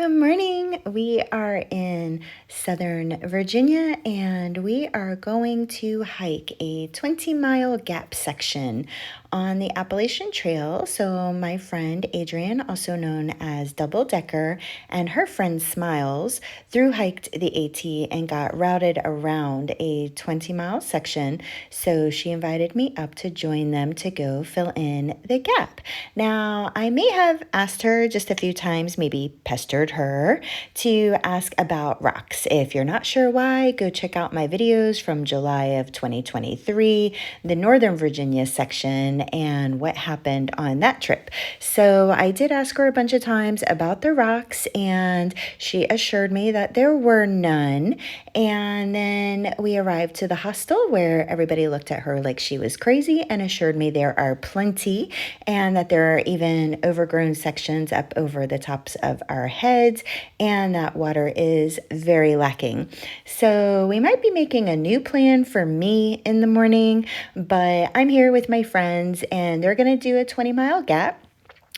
Good morning. We are in Southern Virginia and we are going to hike a 20-mile gap section on the Appalachian Trail. So my friend Adrian, also known as Double Decker, and her friend Smiles thru-hiked the AT and got routed around a 20-mile section. So she invited me up to join them to go fill in the gap. Now, I may have asked her just a few times, maybe pestered her to ask about rocks. If you're not sure why, go check out my videos from July of 2023, the Northern Virginia section, and what happened on that trip. So I did ask her a bunch of times about the rocks, and she assured me that there were none. And then we arrived to the hostel where everybody looked at her like she was crazy and assured me there are plenty, and that there are even overgrown sections up over the tops of our heads, and that water is very lacking. So we might be making a new plan for me in the morning, but I'm here with my friends and they're going to do a 20-mile gap.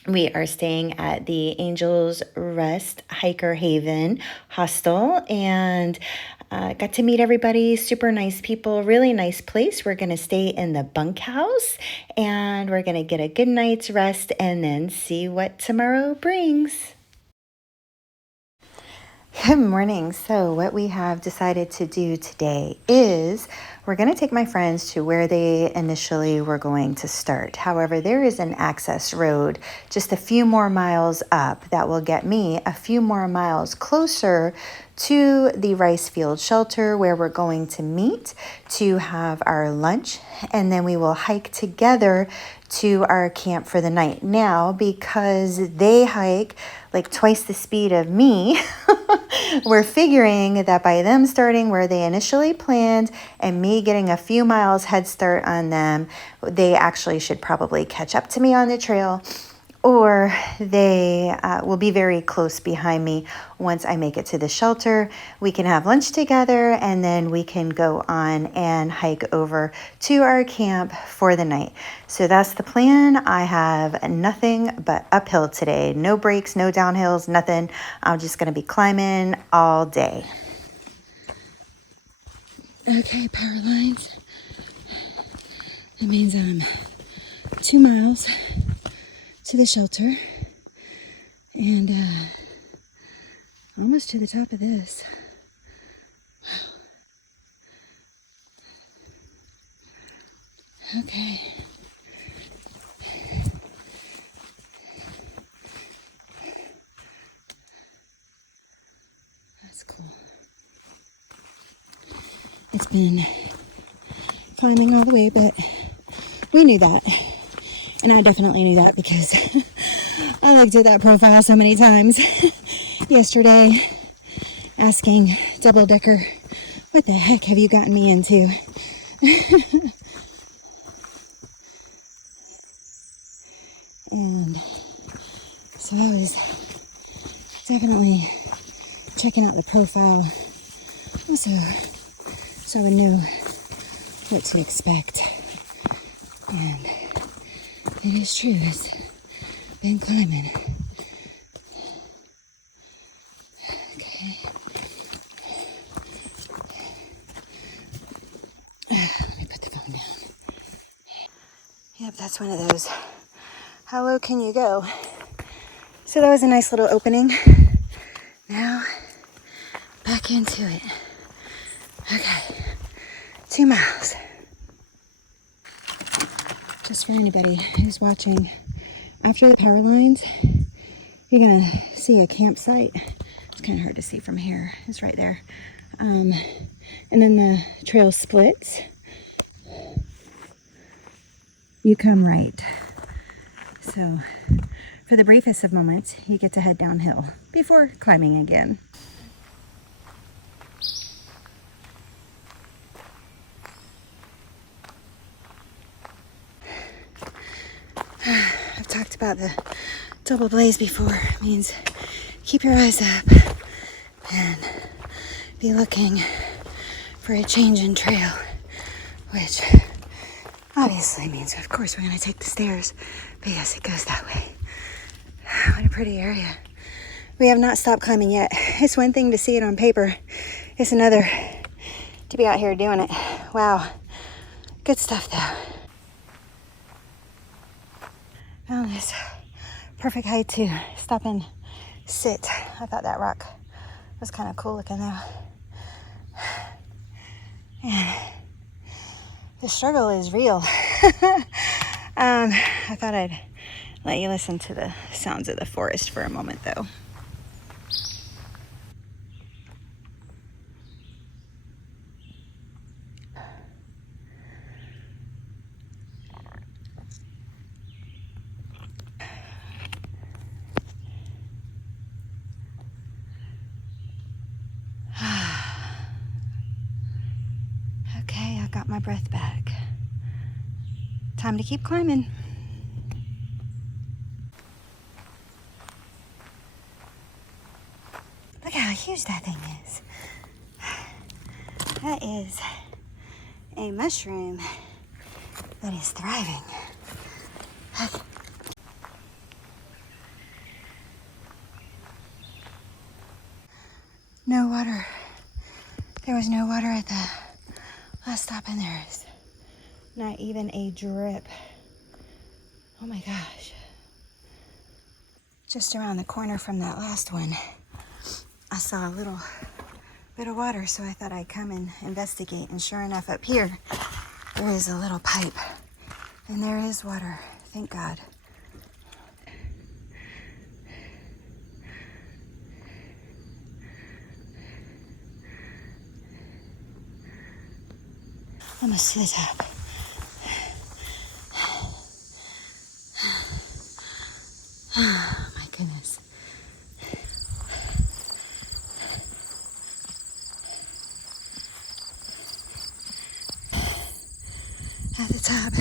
We are staying at the Angels Rest Hiker Haven Hostel and got to meet everybody, super nice people, really nice place. We're going to stay in the bunkhouse and we're going to get a good night's rest and then see what tomorrow brings. Good morning. So what we have decided to do today is we're going to take my friends to where they initially were going to start. However, there is an access road just a few more miles up that will get me a few more miles closer to the rice field shelter where we're going to meet to have our lunch, and then we will hike together to our camp for the night. Now, because they hike like twice the speed of me, we're figuring that by them starting where they initially planned and me getting a few miles head start on them, they actually should probably catch up to me on the trail, or they will be very close behind me once I make it to the shelter. We can have lunch together and then we can go on and hike over to our camp for the night. So that's the plan. I have nothing but uphill today. No breaks, no downhills, nothing. I'm just going to be climbing all day. Okay, power lines. That means I'm 2 miles to the shelter and almost to the top of this. Wow. Okay. That's cool. It's been climbing all the way, but we knew that. And I definitely knew that because I looked at that profile so many times yesterday asking Double Decker, what the heck have you gotten me into? And so I was definitely checking out the profile also so I knew what to expect. And it is true, it's been climbing. Okay. Let me put the phone down. Yep, that's one of those. How low can you go? So that was a nice little opening. Now, back into it. Okay, 2 miles. Just for anybody who's watching, after the power lines, you're gonna see a campsite. It's kind of hard to see from here. It's right there. And then the trail splits. You come right. So for the briefest of moments, you get to head downhill before climbing again. I've talked about the double blaze before. It means keep your eyes up and be looking for a change in trail, which obviously means, of course, we're going to take the stairs because it goes that way. What a pretty area. We have not stopped climbing yet. It's one thing to see it on paper. It's another to be out here doing it. Wow. Good stuff though. Found this perfect height to stop and sit. I thought that rock was kind of cool looking though. And the struggle is real. I thought I'd let you listen to the sounds of the forest for a moment though. Okay, I got my breath back. Time to keep climbing. Look how huge that thing is. That is a mushroom that is thriving. No water. There was no water at the last stop, and there is not even a drip. Oh my gosh. Just around the corner from that last one, I saw a little bit of water, so I thought I'd come and investigate. And sure enough, up here, there is a little pipe, and there is water. Thank God. Almost to the top. Oh my goodness. At the top,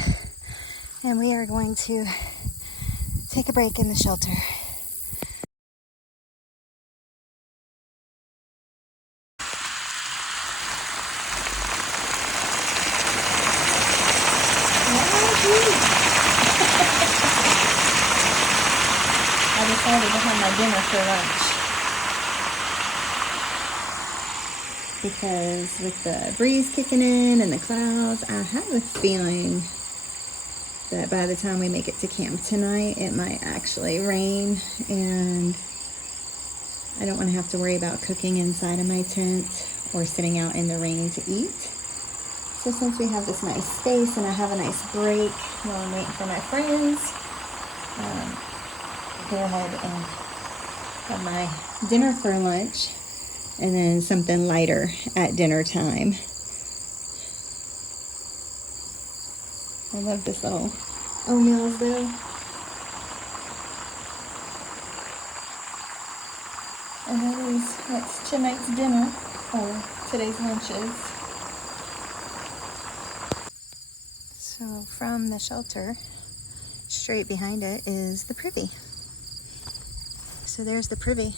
and we are going to take a break in the shelter. I decided to have my dinner for lunch because with the breeze kicking in and the clouds, I have a feeling that by the time we make it to camp tonight, it might actually rain, and I don't want to have to worry about cooking inside of my tent or sitting out in the rain to eat. So since we have this nice space and I have a nice break while I'm waiting for my friends, go ahead and have my dinner for lunch and then something lighter at dinner time. I love this little oatmeals though. And that's tonight's dinner, or today's lunches. So from the shelter, straight behind it is the privy. So there's the privy.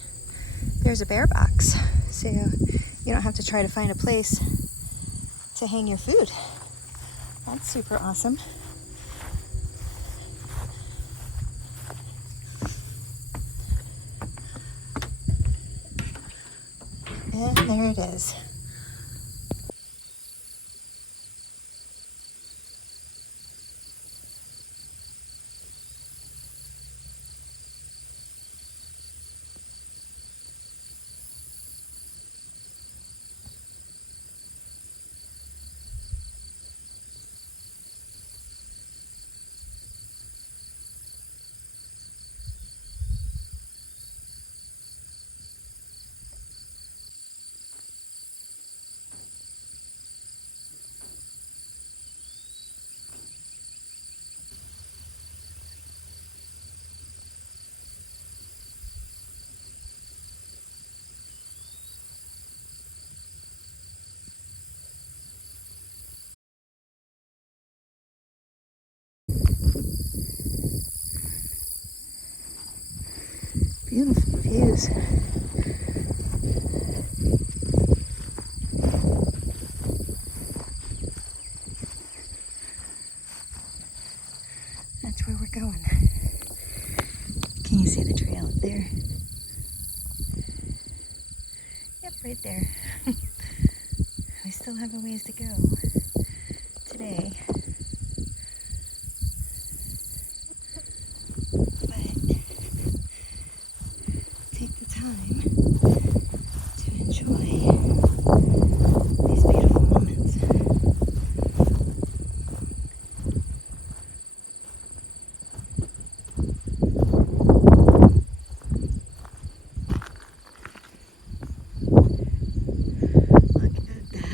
There's a bear box, so you don't have to try to find a place to hang your food. That's super awesome. And there it is. Beautiful views. That's where we're going. Can you see the trail up there? right there. We still have a ways to go today. But take the time to enjoy these beautiful moments. Look at that.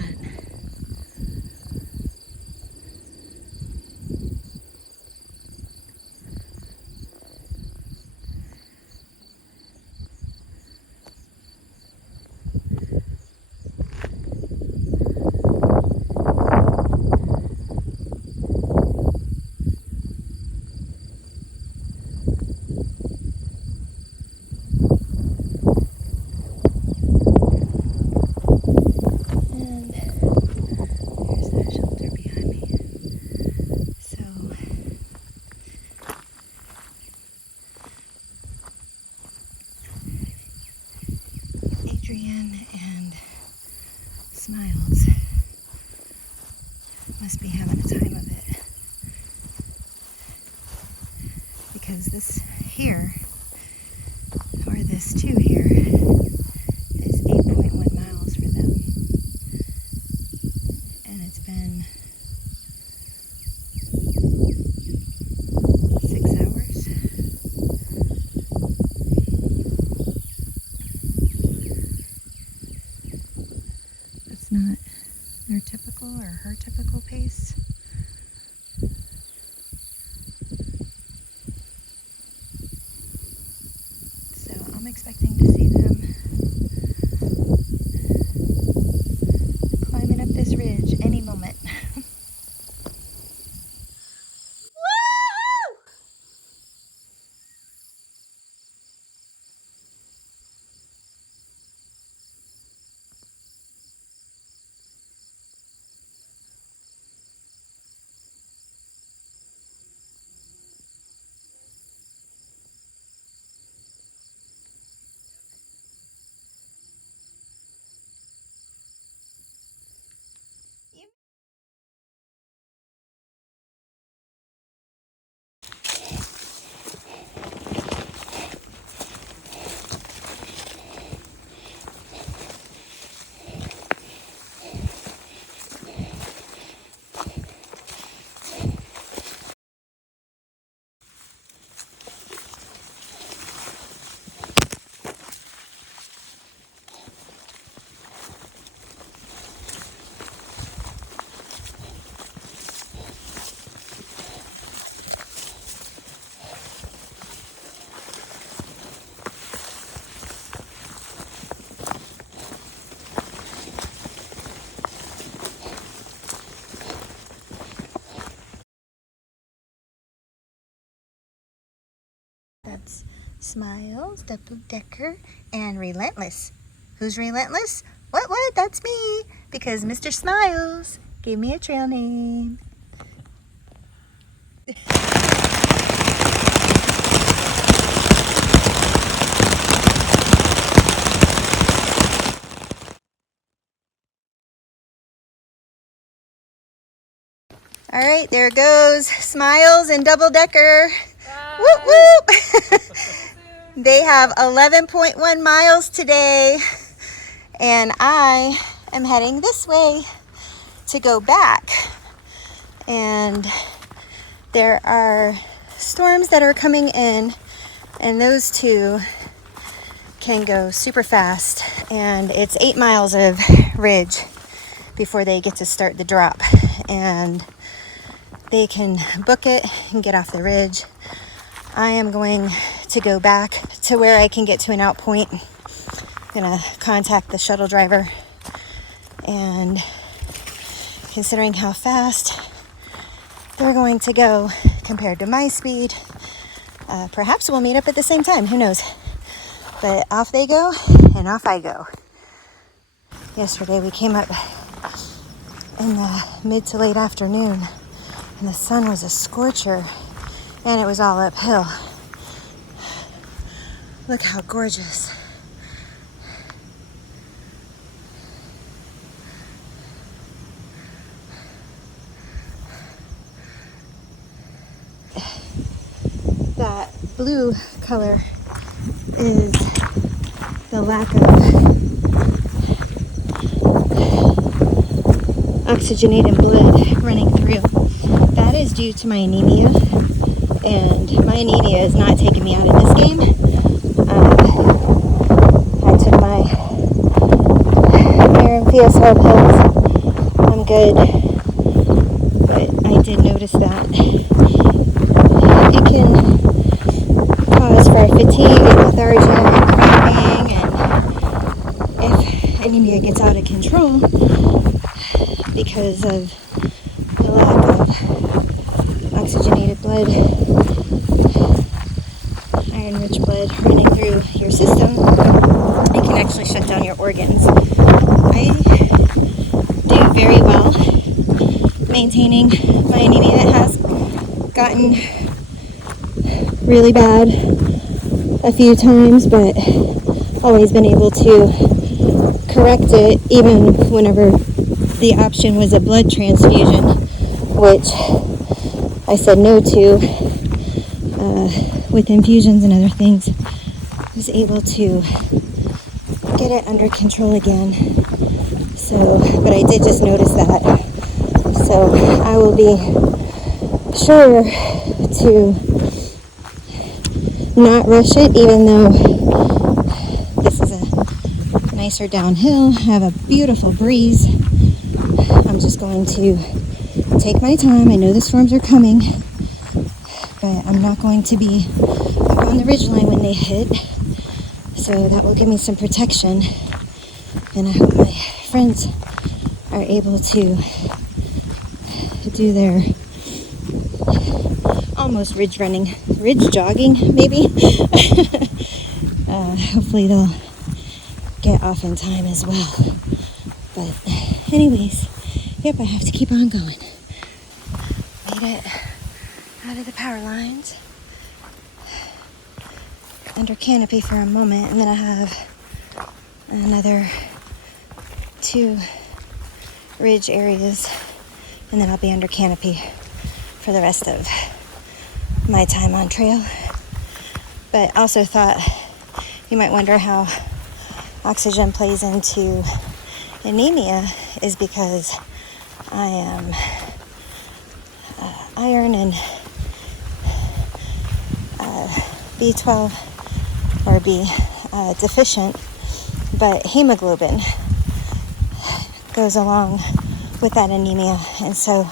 And there's that shelter behind me. So Adrian and Smiles must be having a time of it, because this here, or this two here, is 8.1 miles for them, and it's been 6 hours. That's not their typical or her typical pace. So I'm expecting to see them climbing up this ridge any moment. That's Smiles, double-decker, and Relentless. Who's Relentless? What? That's me, because Mr. Smiles gave me a trail name. All right, there goes Smiles and double-decker. Whoop, whoop. They have 11.1 miles today, and I am heading this way to go back. And there are storms that are coming in, and those two can go super fast. And it's 8 miles of ridge before they get to start the drop, and they can book it and get off the ridge. I am going to go back to where I can get to an out point. I'm gonna contact the shuttle driver, and considering how fast they're going to go compared to my speed, perhaps we'll meet up at the same time, who knows. But off they go, and off I go. Yesterday we came up in the mid to late afternoon, and the sun was a scorcher, and it was all uphill. Look how gorgeous. that blue color is the lack of oxygenated blood running through. That is due to my anemia, and my anemia is not taking me out of this game. I took my iron PSL pills. I'm good, but I did notice that it can cause for fatigue and lethargia and cramping, and if anemia gets out of control because of the lack of oxygenated blood, iron-rich blood running through your system, it can actually shut down your organs. I do very well maintaining my anemia. It has gotten really bad a few times, but always been able to correct it, even whenever the option was a blood transfusion, which I said no to with infusions and other things. I was able to get it under control again. So, but I did just notice that. So I will be sure to not rush it, even though this is a nicer downhill. I have a beautiful breeze. I'm just going to take my time. I know the storms are coming, but I'm not going to be up on the ridgeline when they hit. So that will give me some protection. And I hope my friends are able to do their almost ridge jogging, maybe. Hopefully they'll get off in time as well. But anyways, yep, I have to keep on going. Made it out of the power lines, under canopy for a moment, and then I have another 2 ridge areas, and then I'll be under canopy for the rest of my time on trail. But also thought you might wonder how oxygen plays into anemia is because I am iron and B12 or B deficient, but hemoglobin goes along with that anemia, and so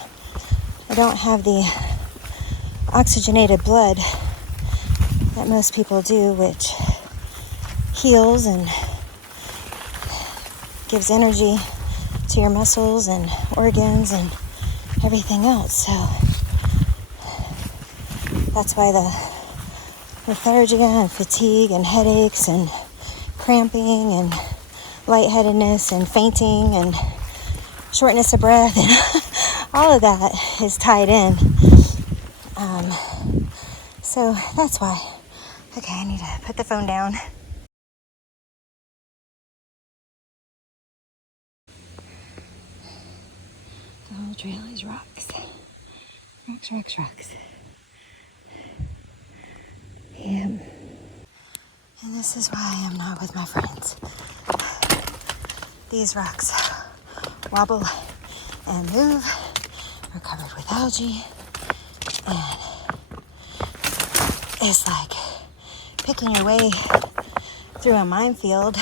I don't have the oxygenated blood that most people do, which heals and gives energy to your muscles and organs and everything else. So that's why the lethargia and fatigue and headaches and cramping and lightheadedness and fainting and shortness of breath and all of that is tied in. So that's why. Okay, I need to put the phone down. The whole trail is rocks. Rocks, rocks, rocks. Yeah. And this is why I'm not with my friends. These rocks wobble and move. Are covered with algae. And it's like picking your way through a minefield.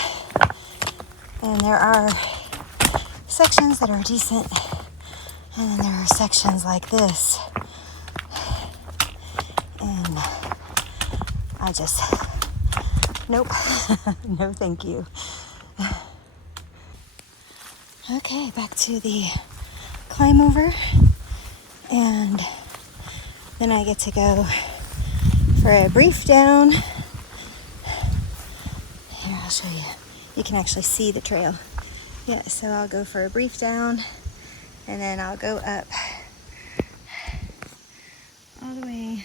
And there are sections that are decent. And then there are sections like this. And I just, nope. No thank you. Okay, back to the climb over. And then I get to go for a brief down. Here, I'll show you. You can actually see the trail. Yeah, so I'll go for a brief down, and then I'll go up all the way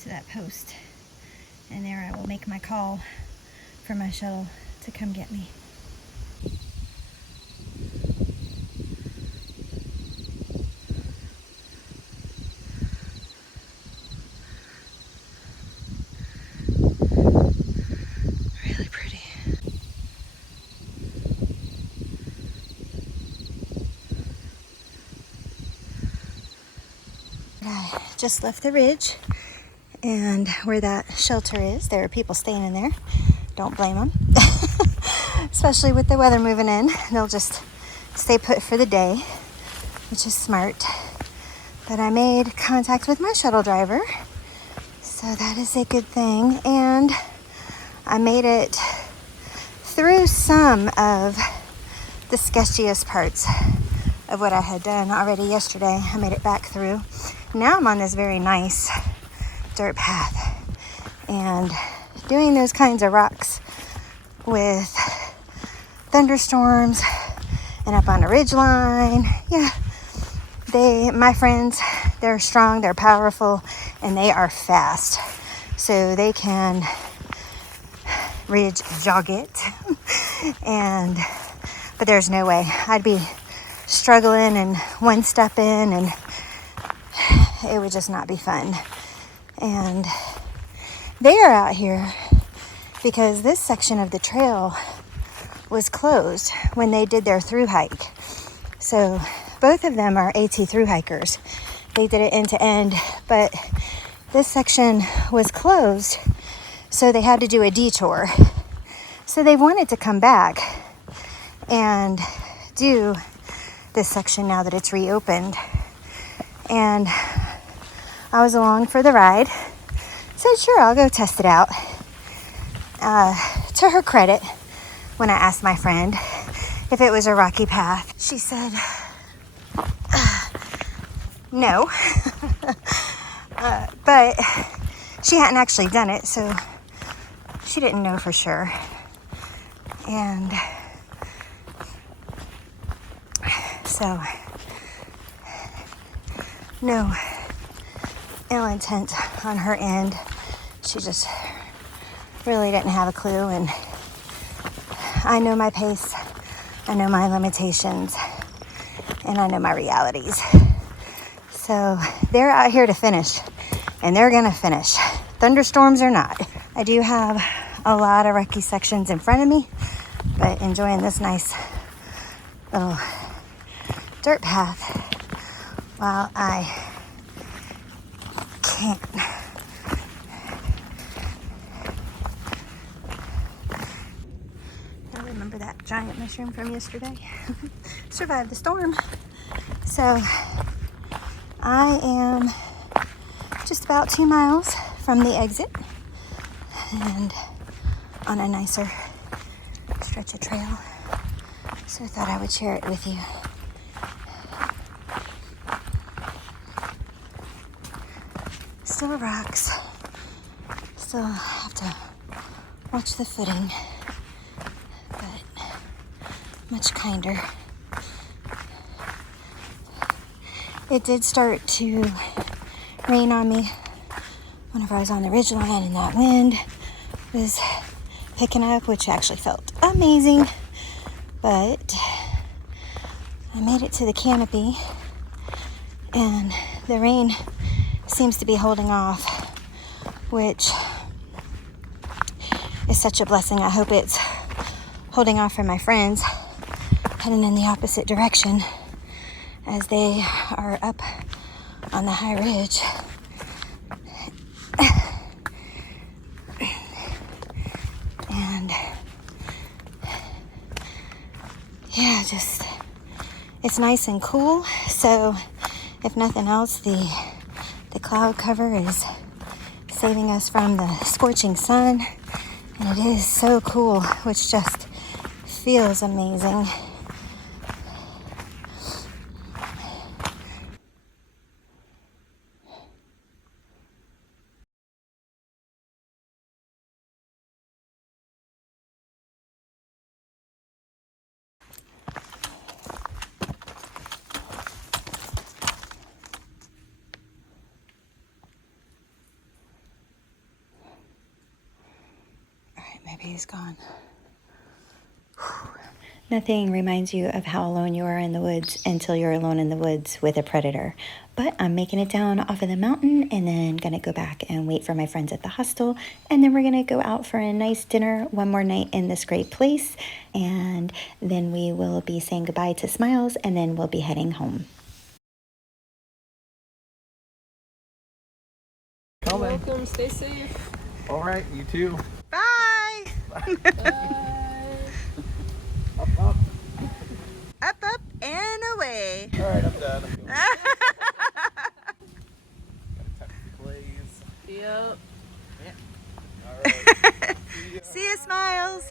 to that post. And there I will make my call for my shuttle to come get me. But I just left the ridge, and where that shelter is, there are people staying in there. Don't blame them. Especially with the weather moving in. They'll just stay put for the day, which is smart. But I made contact with my shuttle driver, so that is a good thing. And I made it through some of the sketchiest parts of what I had done already yesterday. I made it back through. Now I'm on this very nice dirt path, and doing those kinds of rocks with thunderstorms and up on a ridge line. Yeah, my friends, they're strong, they're powerful, and they are fast. So they can ridge jog it. But there's no way. I'd be struggling and one step in, and it would just not be fun. And they are out here because this section of the trail was closed when they did their through hike. So both of them are AT through hikers. They did it end to end, but this section was closed, so they had to do a detour. So they wanted to come back and do this section now that it's reopened. And I was along for the ride. Said, sure, I'll go test it out. To her credit, when I asked my friend if it was a rocky path, she said, no. But she hadn't actually done it, so she didn't know for sure. And so, no ill intent on her end. She just really didn't have a clue, and I know my pace, I know my limitations, and I know my realities. So they're out here to finish, and they're gonna finish, thunderstorms or not. I do have a lot of rocky sections in front of me, but enjoying this nice little dirt path while I can't. I remember that giant mushroom from yesterday. Survived the storm. So I am just about 2 miles from the exit and on a nicer stretch of trail. So I thought I would share it with you. Still rocks. Still have to watch the footing, but much kinder. It did start to rain on me whenever I was on the ridgeline, and that wind was picking up, which actually felt amazing. But I made it to the canopy, and the rain seems to be holding off, which is such a blessing. I hope it's holding off for my friends heading in the opposite direction as they are up on the high ridge. And yeah, just it's nice and cool. So if nothing else, the cloud cover is saving us from the scorching sun, and it is so cool, which just feels amazing. Maybe he's gone. Nothing reminds you of how alone you are in the woods until you're alone in the woods with a predator. But I'm making it down off of the mountain, and then gonna go back and wait for my friends at the hostel, and then we're gonna go out for a nice dinner one more night in this great place, and then we will be saying goodbye to Smiles, and then we'll be heading home. Well, then. welcome. Stay safe. All right, you too. Bye. Bye. Up, up. Up, up, and away. All right, I'm done. I'm feeling gotta touch the glaze. Yep. All right. See you, Smiles.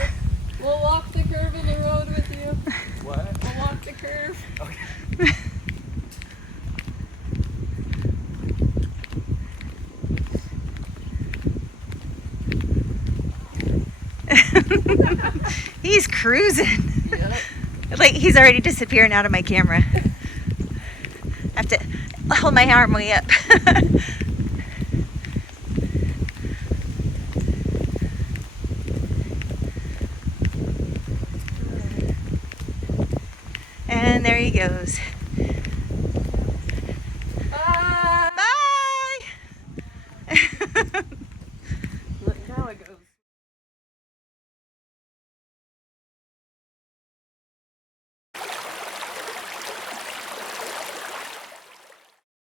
We'll walk the curve of the road with you. What? We'll walk the curve. Okay. He's cruising. Yep. Like he's already disappearing out of my camera. I have to hold my arm way up. And there he goes.